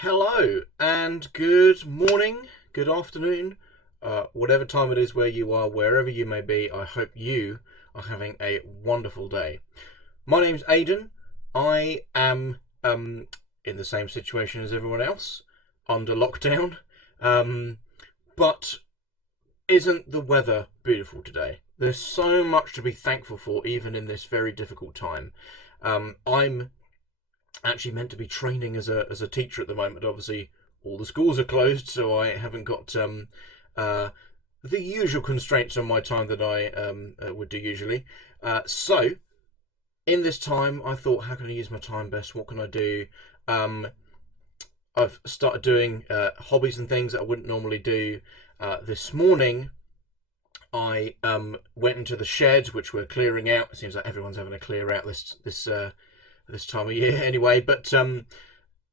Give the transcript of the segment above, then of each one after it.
Hello and good morning, good afternoon, whatever time it is where you are, wherever you may be. I hope you are having a wonderful day. My name's Aiden. I am in the same situation as everyone else, under lockdown. Um, but isn't the weather beautiful today? There's so much to be thankful for, even in this very difficult time. I'm actually meant to be training as a teacher at the moment. Obviously, all the schools are closed, so I haven't got uh, the usual constraints on my time that I would do usually. So in this time, I thought, how can I use my time best? What can I do? Um, I've started doing hobbies and things that I wouldn't normally do. This morning, I went into the shed, which we're clearing out. It seems like everyone's having a clear out this time of year, anyway. But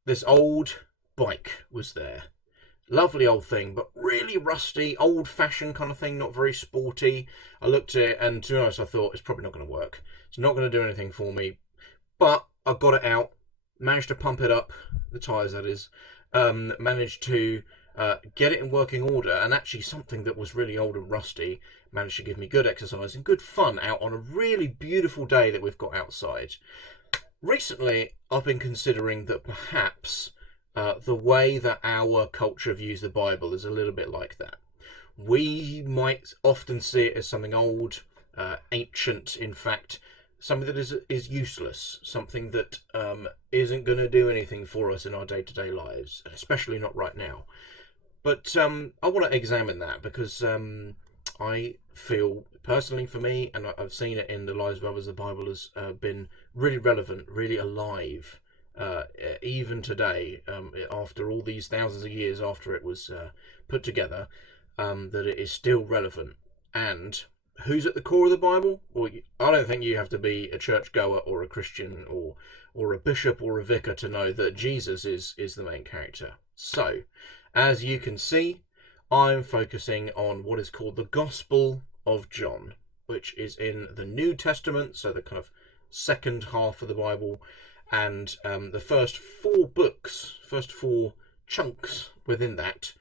this old bike was there. Lovely old thing, but really rusty, old fashioned kind of thing, not very sporty. I looked at it, and to be honest, I thought it's probably not going to work. It's not going to do anything for me. But I got it out, managed to pump it up, the tyres that is, managed to get it in working order, and actually something that was really old and rusty managed to give me good exercise and good fun out on a really beautiful day that we've got outside. Recently, I've been considering that perhaps the way that our culture views the Bible is a little bit like that. We might often see it as something old, ancient, in fact, something that is useless, something that isn't going to do anything for us in our day-to-day lives, especially not right now. But I want to examine that because I feel personally for me, and I've seen it in the lives of others, the Bible has been really relevant, really alive, even today, after all these thousands of years after it was put together, that it is still relevant. And who's at the core of the Bible? Well, I don't think you have to be a churchgoer or a Christian or a bishop or a vicar to know that Jesus is the main character. So, as you can see, I'm focusing on what is called the Gospel of John, which is in the New Testament, so the kind of second half of the Bible, and the first four books, first four chunks within that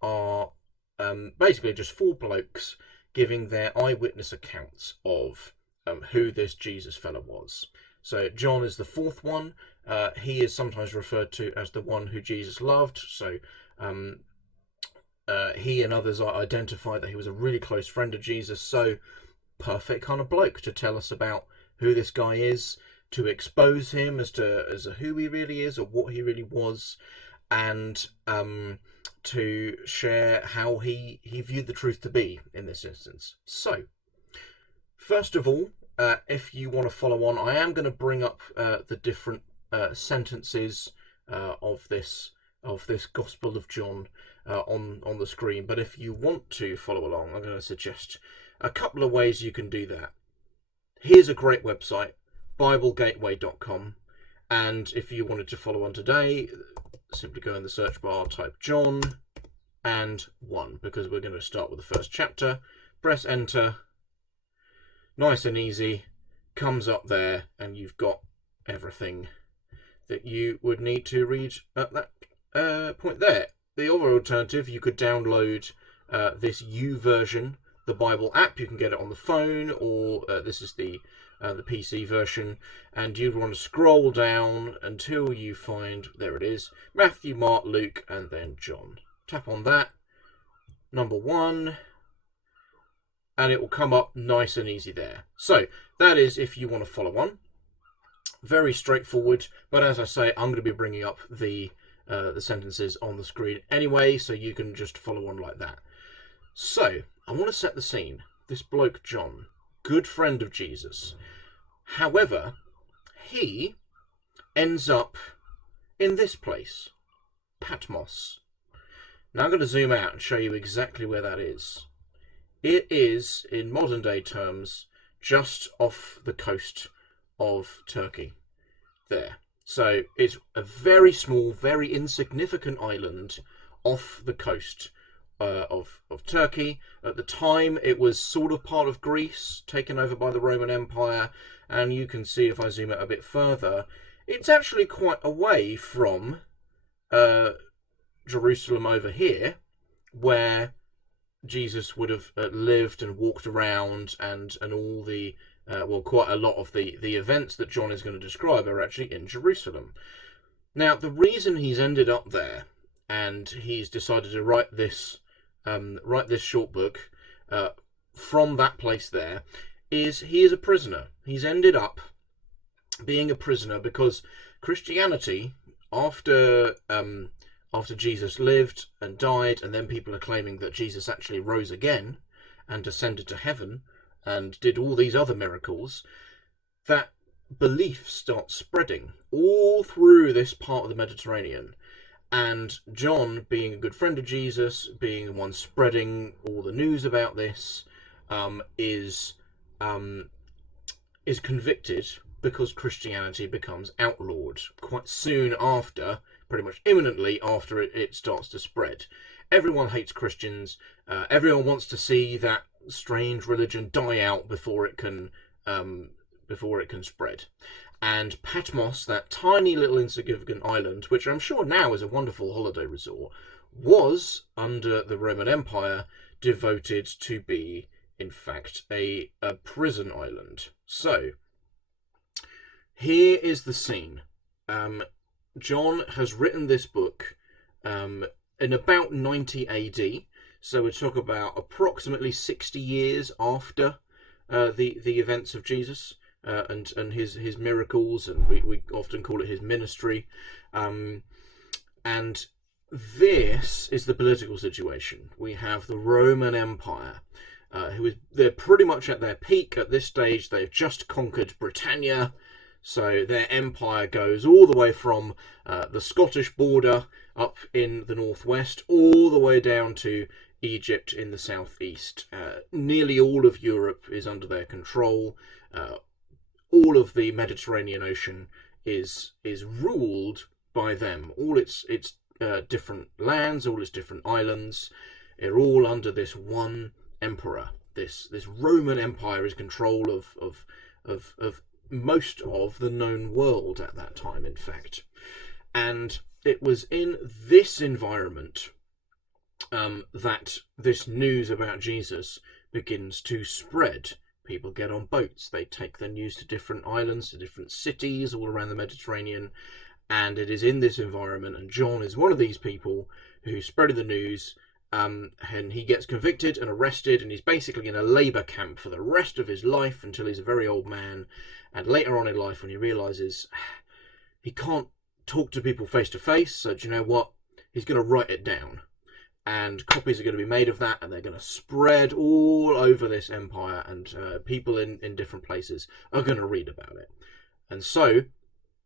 are basically just four blokes giving their eyewitness accounts of who this Jesus fella was. So John is the fourth one. He is sometimes referred to as the one who Jesus loved. So he and others identified that he was a really close friend of Jesus. So perfect kind of bloke to tell us about who this guy is, to expose him as to who he really is or what he really was, and to share how he viewed the truth to be in this instance. So, first of all, if you want to follow on, I am going to bring up the different sentences of this Gospel of John on the screen. But if you want to follow along, I'm going to suggest a couple of ways you can do that. Here's a great website, BibleGateway.com, and if you wanted to follow on today, simply go in the search bar, type John and 1, because we're going to start with the first chapter. Press enter, nice and easy, comes up there, and you've got everything that you would need to read at that point there. The other alternative, you could download this version, the Bible app. You can get it on the phone, or this is the PC version, and you'd want to scroll down until you find, there it is, Matthew, Mark, Luke, and then John. Tap on that, number 1, and it will come up nice and easy there. So that is if you want to follow on. Very straightforward, but as I say, I'm going to be bringing up the sentences on the screen anyway, so you can just follow on like that. So I want to set the scene. This bloke John, good friend of Jesus. However, he ends up in this place, Patmos. Now I'm going to zoom out and show you exactly where that is. It is, in modern day terms, just off the coast of Turkey. There. So it's a very small, very insignificant island off the coast of Turkey. At the time, it was sort of part of Greece, taken over by the Roman Empire, and you can see if I zoom out a bit further, it's actually quite away from uh, Jerusalem over here, where Jesus would have lived and walked around, and all the quite a lot of the events that John is going to describe are actually in Jerusalem. Now, the reason he's ended up there, and he's decided to write this short book from that place there, is he is a prisoner. He's ended up being a prisoner because Christianity, after Jesus lived and died, and then people are claiming that Jesus actually rose again and ascended to heaven and did all these other miracles, that belief starts spreading all through this part of the Mediterranean. And John, being a good friend of Jesus, being the one spreading all the news about this, is convicted because Christianity becomes outlawed quite soon after, pretty much imminently after it starts to spread. Everyone hates Christians. Everyone wants to see that strange religion die out before it can spread. And Patmos, that tiny little insignificant island, which I'm sure now is a wonderful holiday resort, was, under the Roman Empire, devoted to be, in fact, a prison island. So, here is the scene. John has written this book in about 90 AD, so we talk about approximately 60 years after the events of Jesus. And his miracles, and we often call it his ministry, and this is the political situation. We have the Roman Empire, they're pretty much at their peak at this stage. They've just conquered Britannia, so their empire goes all the way from the Scottish border up in the northwest, all the way down to Egypt in the southeast. Nearly all of Europe is under their control. All of the Mediterranean Ocean is ruled by them. All its different lands, all its different islands, are all under this one emperor. This Roman Empire is control of most of the known world at that time, in fact. And it was in this environment that this news about Jesus begins to spread. People get on boats, they take the news to different islands, to different cities all around the Mediterranean, and it is in this environment, and John is one of these people who spreaded the news, and he gets convicted and arrested, and he's basically in a labour camp for the rest of his life until he's a very old man. And later on in life, when he realises he can't talk to people face to face, so do you know what? He's going to write it down. And copies are going to be made of that, and they're going to spread all over this empire, and people in different places are going to read about it. And so,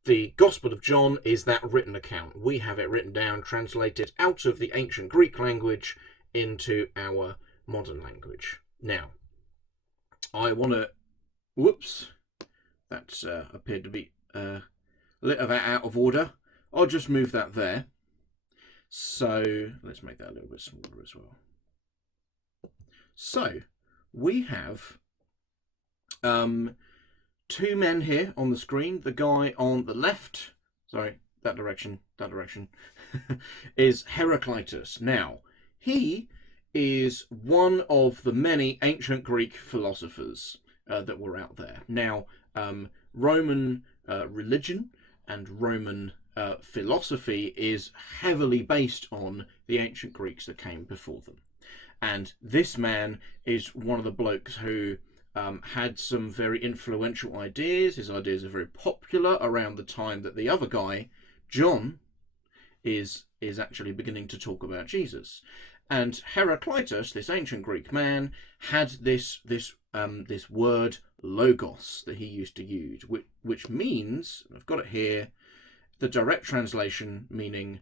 the Gospel of John is that written account. We have it written down, translated out of the ancient Greek language into our modern language. Now, I want to... Whoops. That appeared to be a little bit out of order. I'll just move that there. So let's make that a little bit smaller as well. So we have two men here on the screen. The guy on the left, sorry, that direction, is Heraclitus. Now, he is one of the many ancient Greek philosophers that were out there. Now, Roman religion and Roman philosophy is heavily based on the ancient Greeks that came before them. And this man is one of the blokes who had some very influential ideas. His ideas are very popular around the time that the other guy, John, is actually beginning to talk about Jesus. And Heraclitus, this ancient Greek man, had this word logos that he used to use, which means, I've got it here, the direct translation meaning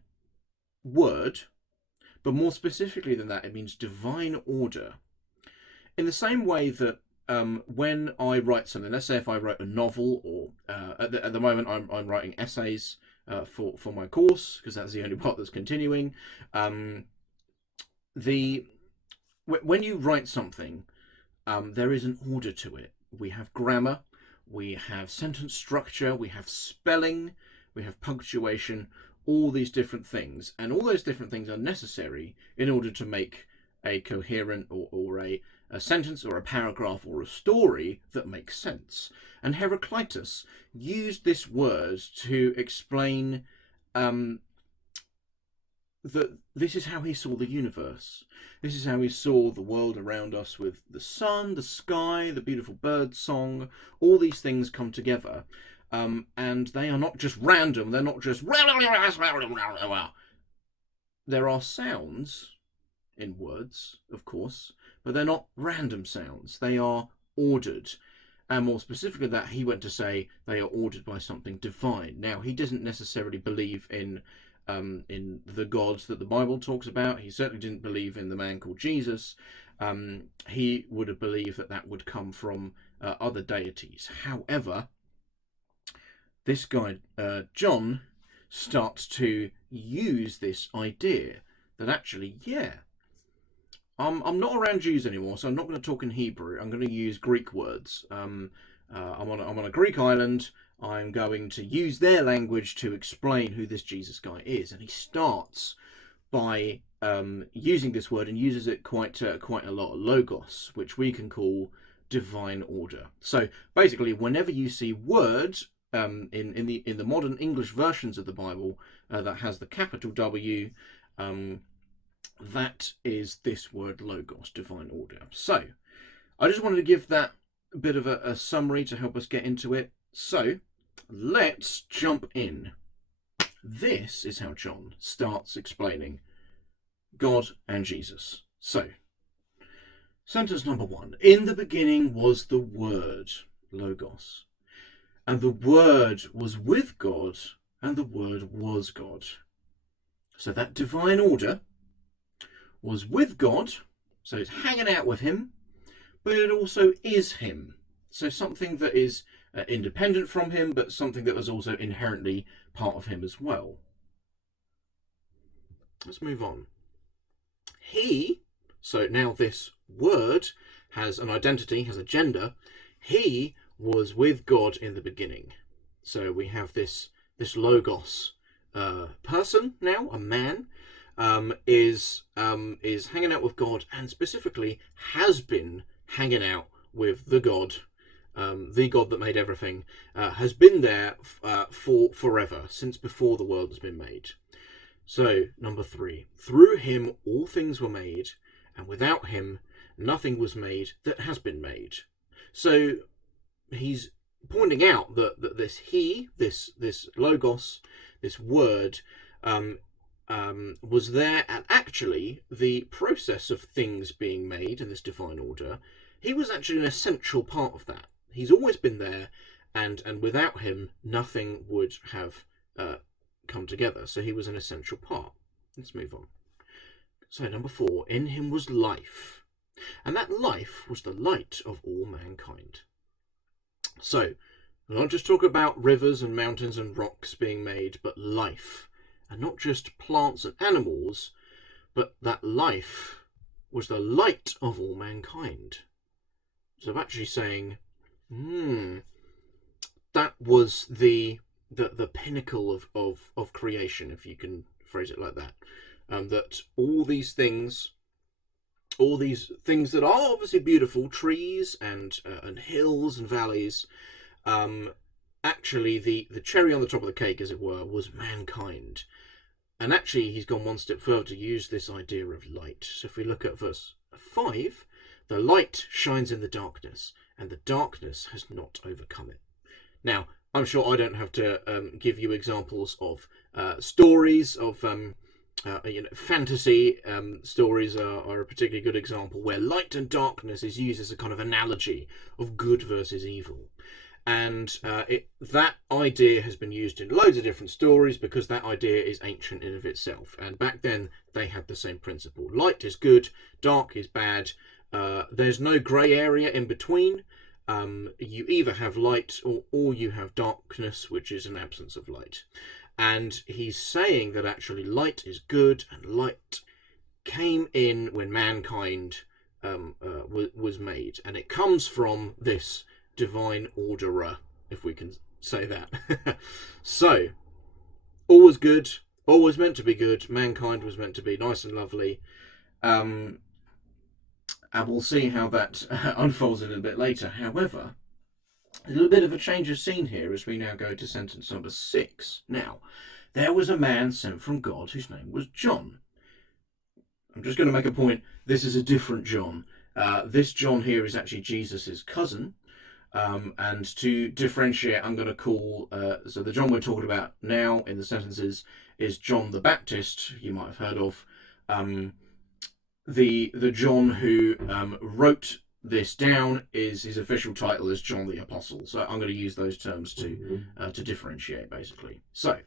word, but more specifically than that, it means divine order. In the same way that when I write something, let's say if I wrote a novel, or at the moment I'm writing essays for my course, because that's the only part that's continuing. When you write something, there is an order to it. We have grammar, we have sentence structure, we have spelling, we have punctuation. all these different things, and all those different things are necessary in order to make a coherent or a sentence or a paragraph or a story that makes sense. And Heraclitus used this word to explain that this is how he saw the universe. This is how he saw the world around us, with the sun, the sky, the beautiful bird song. All these things come together, and they are not just random. They're not just... There are sounds in words, of course, but they're not random sounds. They are ordered. And more specifically that, he went to say they are ordered by something divine. Now, he doesn't necessarily believe in the gods that the Bible talks about. He certainly didn't believe in the man called Jesus. He would have believed that that would come from other deities. However, this guy, John, starts to use this idea that actually, yeah, I'm not around Jews anymore, so I'm not going to talk in Hebrew. I'm going to use Greek words. I'm on a Greek island. I'm going to use their language to explain who this Jesus guy is. And he starts by using this word, and uses it quite a lot, logos, which we can call divine order. So basically, whenever you see words in the modern English versions of the Bible that has the capital W, that is this word logos, divine order. So I just wanted to give that a bit of a summary to help us get into it. So let's jump in. This is how John starts explaining God and Jesus. So, sentence number 1. In the beginning was the Word, logos, and the Word was with God, and the Word was God. So that divine order was with God, so it's hanging out with him, but it also is him. So something that is independent from him, but something that was also inherently part of him as well. Let's move on. He, so now this word has an identity, has a gender. He was with God in the beginning. So we have this logos person now, a man, is hanging out with God, and specifically has been hanging out with the God that made everything, has been there for forever, since before the world has been made. So, number 3, through him all things were made, and without him nothing was made that has been made. So he's pointing out that this logos, this word, was there, and actually the process of things being made in this divine order, he was actually an essential part of that. He's always been there, and without him nothing would have come together. So he was an essential part. Let's move on. So number 4, in him was life, and that life was the light of all mankind. So we're not just talking about rivers and mountains and rocks being made, but life, and not just plants and animals, but that life was the light of all mankind. So I'm actually saying, that was the pinnacle of creation, if you can phrase it like that. That all these things that are obviously beautiful, trees and hills and valleys, actually the cherry on the top of the cake, as it were, was mankind. And actually he's gone one step further to use this idea of light. So if we look at verse 5, the light shines in the darkness, and the darkness has not overcome it. Now, I'm sure I don't have to give you examples of stories of fantasy. Stories are a particularly good example where light and darkness is used as a kind of analogy of good versus evil. And that idea has been used in loads of different stories, because that idea is ancient in of itself. And back then they had the same principle. Light is good, dark is bad. There's no grey area in between. You either have light or you have darkness, which is an absence of light. And he's saying that actually light is good, and light came in when mankind was made. And it comes from this divine orderer, if we can say that. So, all was good, all was meant to be good. Mankind was meant to be nice and lovely. Um, and we'll see how that unfolds a little bit later. However, a little bit of a change of scene here as we now go to sentence number 6. Now, there was a man sent from God whose name was John. I'm just going to make a point. This is a different John. This John here is actually Jesus's cousin. And to differentiate, I'm going to call, so the John we're talking about now in the sentences is John the Baptist, you might have heard of. The John who wrote this down, is his official title is John the Apostle. So I'm going to use those terms to differentiate, basically. So,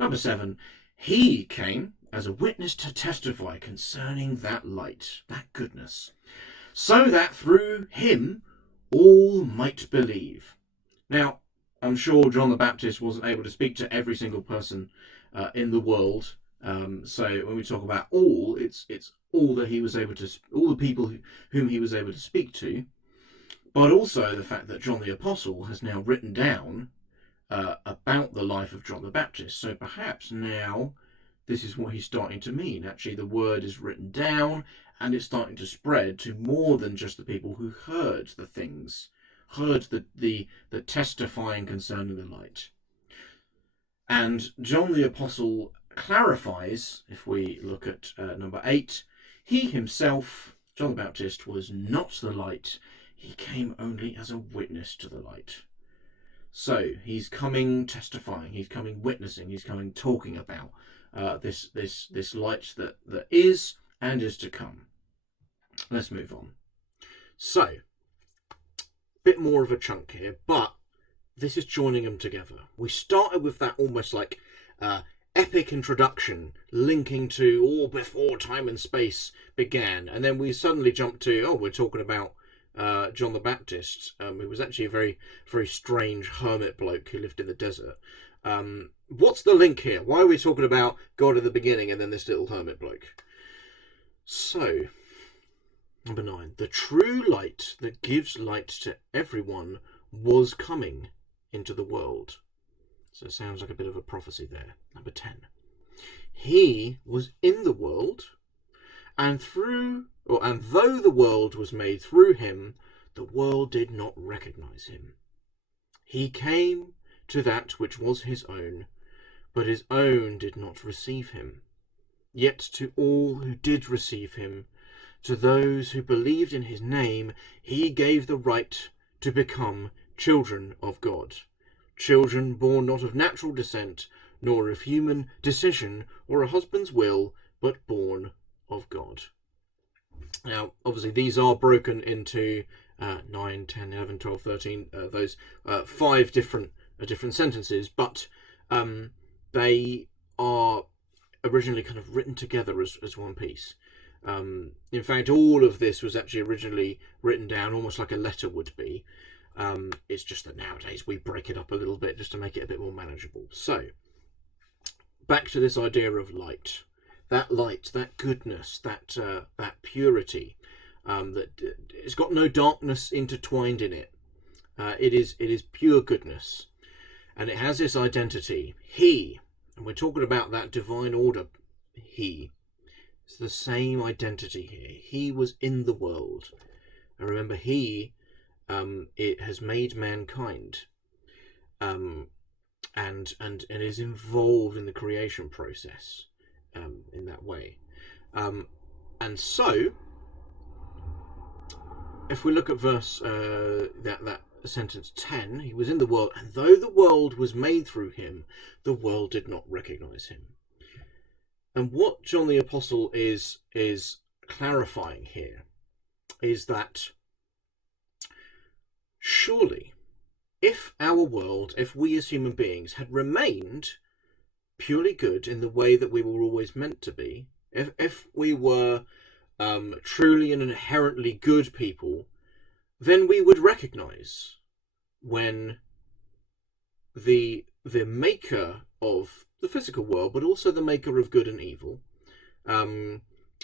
number 7, he came as a witness to testify concerning that light, that goodness, so that through him all might believe. Now, I'm sure John the Baptist wasn't able to speak to every single person in the world. So when we talk about all, it's all that he was able to, all the people whom he was able to speak to, but also the fact that John the Apostle has now written down about the life of John the Baptist. So perhaps now this is what he's starting to mean. Actually, the word is written down and it's starting to spread to more than just the people who heard the things, heard the testifying concerning the light. And John the Apostle clarifies, if we look at number 8, he himself, John the Baptist, was not the light. He came only as a witness to the light. So he's coming testifying, he's coming witnessing, he's coming talking about this light that is and is to come. Let's move on. So, a bit more of a chunk here, but this is joining them together. We started with that almost like epic introduction linking to all before time and space began, and then we suddenly jumped to, we're talking about John the Baptist, who was actually a very, very strange hermit bloke who lived in the desert. What's the link here? Why are we talking about God at the beginning and then this little hermit bloke? So, number 9, the true light that gives light to everyone was coming into the world. So it sounds like a bit of a prophecy there. Number 10, he was in the world, and though the world was made through him, the world did not recognize him. He came to that which was his own, but his own did not receive him. Yet to all who did receive him, to those who believed in his name, he gave the right to become children of God. Children born not of natural descent, nor of human decision or a husband's will, but born of God. Now, obviously, these are broken into 9, 10, 11, 12, 13, those 5 different sentences, but they are originally kind of written together as one piece. In fact, all of this was actually originally written down almost like a letter would be. It's just that nowadays we break it up a little bit just to make it a bit more manageable. So, back to this idea of light. That light, that goodness, that purity, that it's got no darkness intertwined in it. It is pure goodness, and it has this identity. He, and we're talking about that divine order. He, it's the same identity here. He was in the world, and remember, he, it has made mankind, and is involved in the creation process. In that way, and so if we look at verse that sentence 10, he was in the world, and though the world was made through him, the world did not recognize him. And what John the Apostle is clarifying here is that surely, if our world, if we as human beings had remained purely good in the way that we were always meant to be, if we were truly and inherently good people, then we would recognize when the maker of the physical world, but also the maker of good and evil,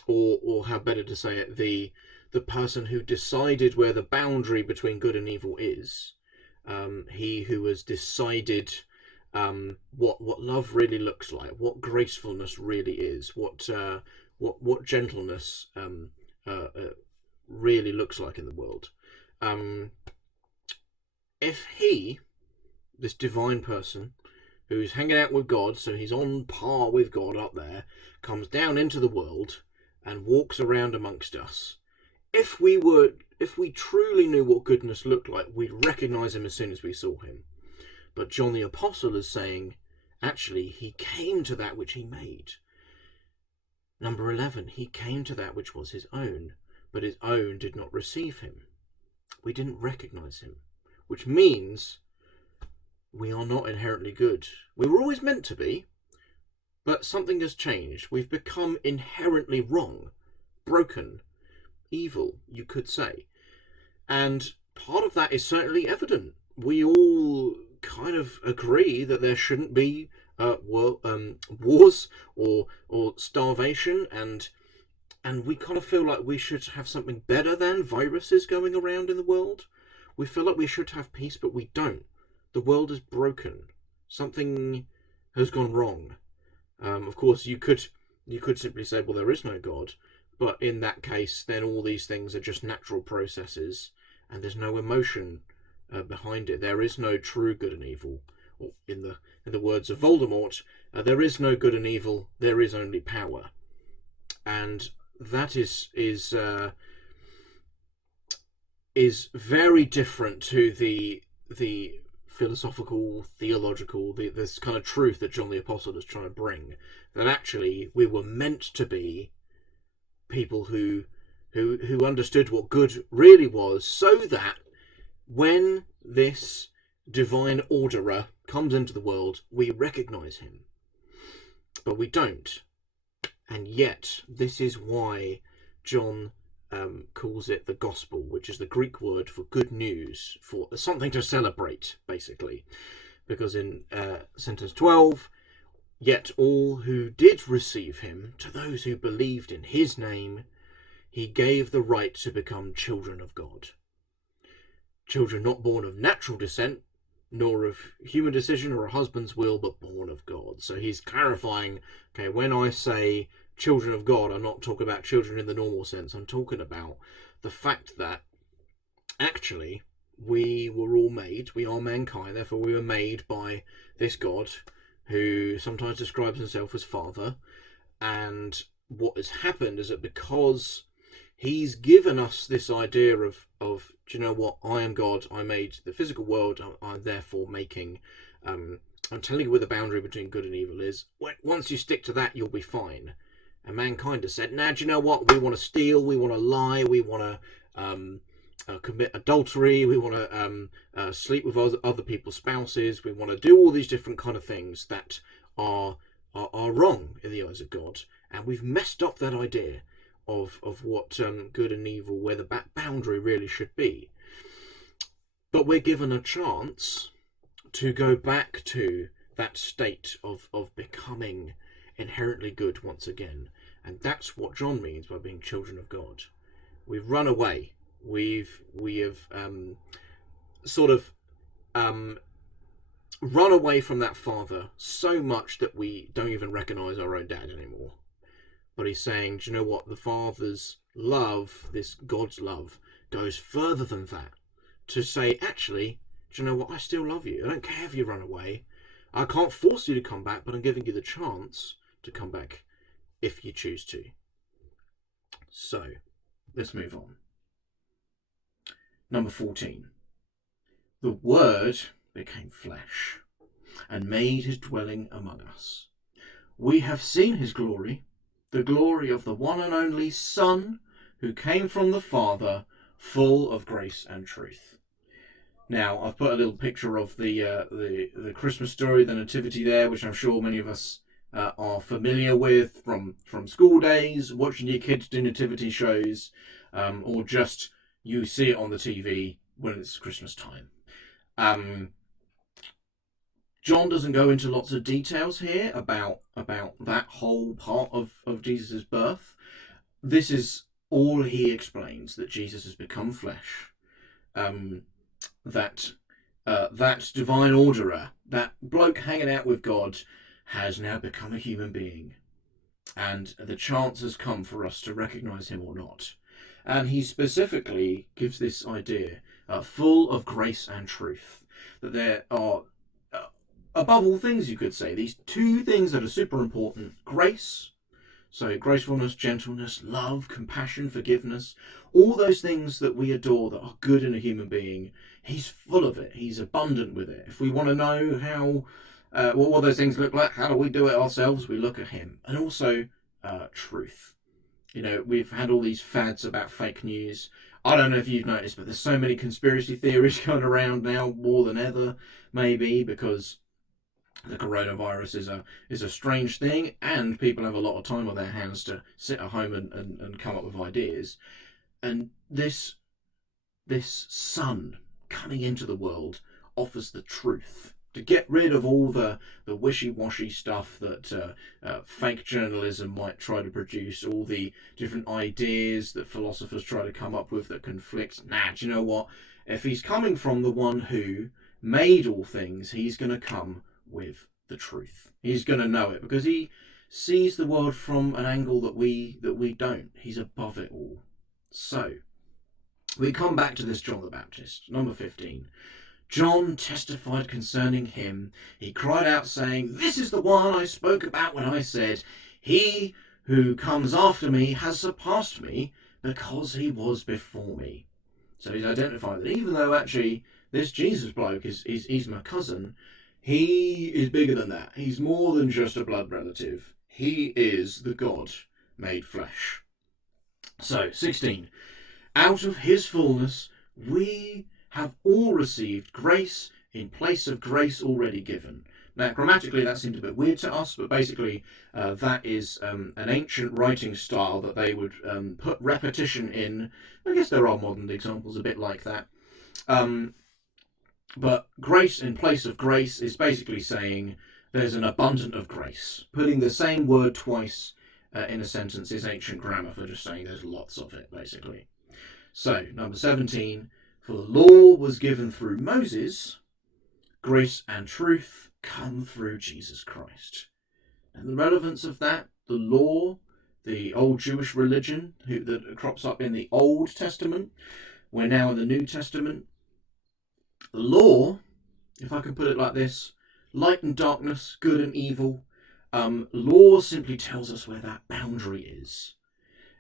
or how better to say it, the person who decided where the boundary between good and evil is, he who has decided what love really looks like, what gracefulness really is, what gentleness really looks like in the world. If he, this divine person, who's hanging out with God, so he's on par with God up there, comes down into the world and walks around amongst us. If we truly knew what goodness looked like, we'd recognize him as soon as we saw him. But John the Apostle is saying, actually, he came to that which he made. Number 11, he came to that which was his own, but his own did not receive him. We didn't recognize him, which means we are not inherently good. We were always meant to be, but something has changed. We've become inherently wrong, broken, evil, you could say. And part of that is certainly evident. We all kind of agree that there shouldn't be wars or starvation, and we kind of feel like we should have something better than viruses going around in the world. We feel like we should have peace, but we don't. The world is broken. Something has gone wrong. Of course, you could simply say, well, there is no God, but in that case, then all these things are just natural processes, and there's no emotion behind it. There is no true good and evil. Or in the words of Voldemort, there is no good and evil. There is only power, and that is very different to the philosophical, theological, this kind of truth that John the Apostle is trying to bring. That actually we were meant to be people who understood what good really was, so that when this divine orderer comes into the world, we recognize him. But we don't. And yet, this is why John calls it the gospel, which is the Greek word for good news, for something to celebrate, basically. Because in sentence 12, yet all who did receive him, to those who believed in his name, he gave the right to become children of God. Children not born of natural descent, nor of human decision or a husband's will, but born of God. So he's clarifying, okay, when I say children of God, I'm not talking about children in the normal sense. I'm talking about the fact that actually we were all made, we are mankind, therefore we were made by this God who sometimes describes himself as Father. And what has happened is that because he's given us this idea of do you know what, I am God, I made the physical world, I'm therefore making, I'm telling you where the boundary between good and evil is. Once you stick to that, you'll be fine. And mankind has said, nah, do you know what, we want to steal, we want to lie, we want to commit adultery, we want to sleep with other people's spouses, we want to do all these different kind of things that are wrong in the eyes of God. And we've messed up that idea of what good and evil, where the boundary really should be. But we're given a chance to go back to that state of becoming inherently good once again. And that's what John means by being children of God. We've run away. We have sort of run away from that Father so much that we don't even recognise our own dad anymore. But he's saying, do you know what? The Father's love, this God's love, goes further than that. To say, actually, do you know what? I still love you. I don't care if you run away. I can't force you to come back, but I'm giving you the chance to come back if you choose to. So, let's move on. Number 14. The Word became flesh and made his dwelling among us. We have seen his glory, the glory of the one and only Son, who came from the Father, full of grace and truth. Now, I've put a little picture of the Christmas story, the Nativity there, which I'm sure many of us are familiar with from school days, watching your kids do nativity shows, or just you see it on the TV when it's Christmas time. John doesn't go into lots of details here about that whole part of Jesus' birth. This is all he explains, that Jesus has become flesh, that that divine orderer, that bloke hanging out with God, has now become a human being. And the chance has come for us to recognise him or not. And he specifically gives this idea, full of grace and truth, that there are, above all things, you could say, these two things that are super important: grace, so gracefulness, gentleness, love, compassion, forgiveness, all those things that we adore that are good in a human being. He's full of it. He's abundant with it. If we want to know how, what those things look like, how do we do it ourselves? We look at him. And also truth. You know, we've had all these fads about fake news. I don't know if you've noticed, but there's so many conspiracy theories going around now, more than ever, maybe, because the coronavirus is a strange thing, and people have a lot of time on their hands to sit at home and come up with ideas. And this sun coming into the world offers the truth, to get rid of all the wishy-washy stuff that fake journalism might try to produce, all the different ideas that philosophers try to come up with that conflict. Nah, do you know what? If he's coming from the one who made all things, he's going to come with the truth. He's going to know it, because he sees the world from an angle that we don't. He's above it all. So we come back to this John the Baptist, number 15. John testified concerning him. He cried out, saying, "This is the one I spoke about when I said, he who comes after me has surpassed me, because he was before me." So he's identified that even though actually this Jesus bloke he's my cousin, he is bigger than that. He's more than just a blood relative. He is the God made flesh. So, 16. Out of his fullness we have all received grace in place of grace already given. Now, grammatically, that seemed a bit weird to us, but basically that is an ancient writing style that they would put repetition in. I guess there are modern examples a bit like that. But grace in place of grace is basically saying there's an abundance of grace. Putting the same word twice in a sentence is ancient grammar for just saying there's lots of it, basically. So, number 17, for the law was given through Moses, grace and truth come through Jesus Christ. And the relevance of that, the law, the old Jewish religion that crops up in the Old Testament, we're now in the New Testament. The law, if I can put it like this, light and darkness, good and evil, law simply tells us where that boundary is.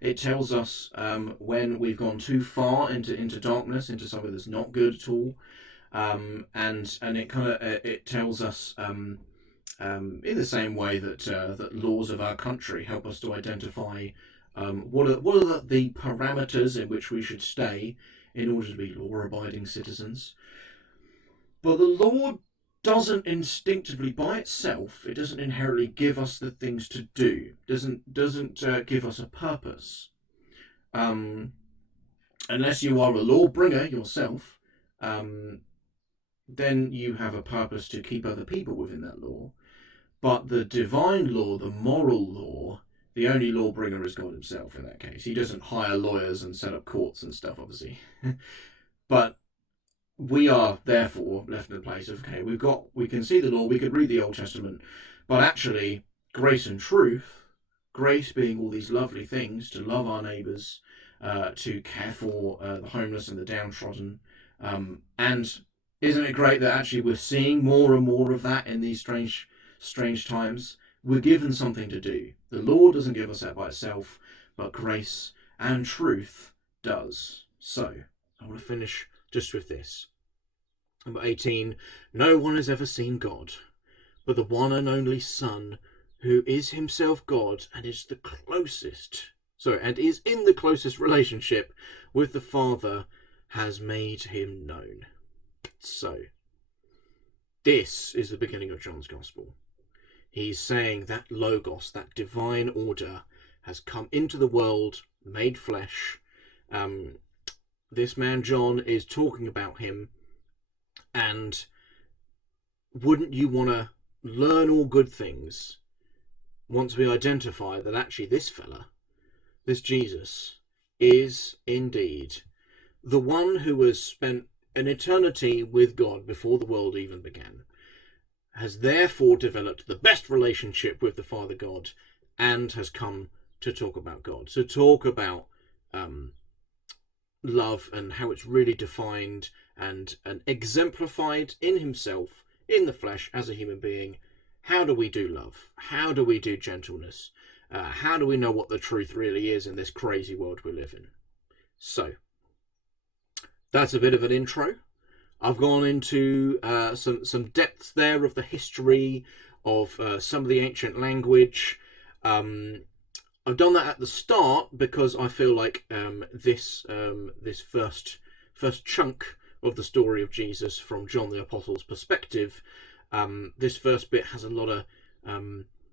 It tells us when we've gone too far into darkness, into something that's not good at all, and it kind of it tells us in the same way that that laws of our country help us to identify what are the parameters in which we should stay in order to be law-abiding citizens. But the law doesn't instinctively by itself, it doesn't inherently give us the things to do, doesn't give us a purpose. Unless you are a law bringer yourself, then you have a purpose to keep other people within that law. But the divine law, the moral law, the only law bringer is God himself in that case. He doesn't hire lawyers and set up courts and stuff, obviously. But we are therefore left in the place of, okay, we can see the law, we could read the Old Testament, but actually grace and truth, grace being all these lovely things, to love our neighbours, to care for the homeless and the downtrodden, and isn't it great that actually we're seeing more and more of that in these strange times? We're given something to do. The law doesn't give us that by itself, but grace and truth does. So I want to finish just with this. Number 18, no one has ever seen God, but the one and only Son, who is himself God and is in the closest relationship with the Father, has made him known. So, this is the beginning of John's Gospel. He's saying that Logos, that divine order, has come into the world, made flesh. This man John is talking about him, and wouldn't you want to learn all good things once we identify that actually this fella, this Jesus, is indeed the one who has spent an eternity with God before the world even began, has therefore developed the best relationship with the Father God, and has come to talk about God, to talk about love and how it's really defined and exemplified in himself, in the flesh, as a human being. How do we do love? How do we do gentleness? How do we know what the truth really is in this crazy world we live in? So, that's a bit of an intro. I've gone into some depths there of the history of some of the ancient language. I've done that at the start because I feel like this first chunk of the story of Jesus from John the Apostle's perspective, this first bit has a lot of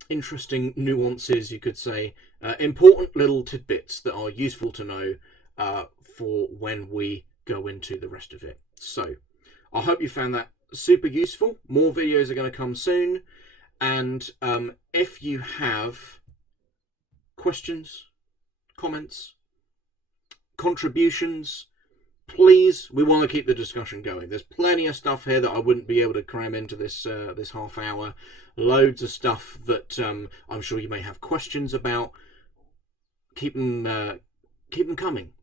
interesting nuances, you could say, important little tidbits that are useful to know for when we go into the rest of it. So I hope you found that super useful. More videos are going to come soon, and if you have questions, comments, contributions, please, we want to keep the discussion going. There's plenty of stuff here that I wouldn't be able to cram into this this half hour. Loads of stuff that I'm sure you may have questions about. Keep them coming.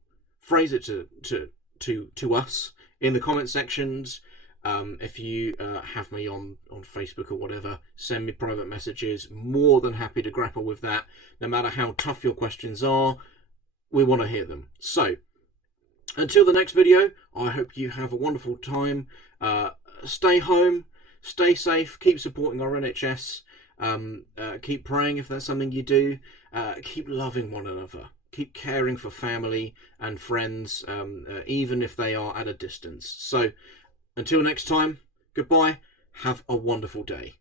Phrase it to us in the comment sections. If you have me on Facebook or whatever, send me private messages. More than happy to grapple with that. No matter how tough your questions are, we want to hear them. So, until the next video, I hope you have a wonderful time. Stay home, stay safe, keep supporting our NHS, keep praying if that's something you do, keep loving one another, keep caring for family and friends, even if they are at a distance. So, until next time, goodbye, have a wonderful day.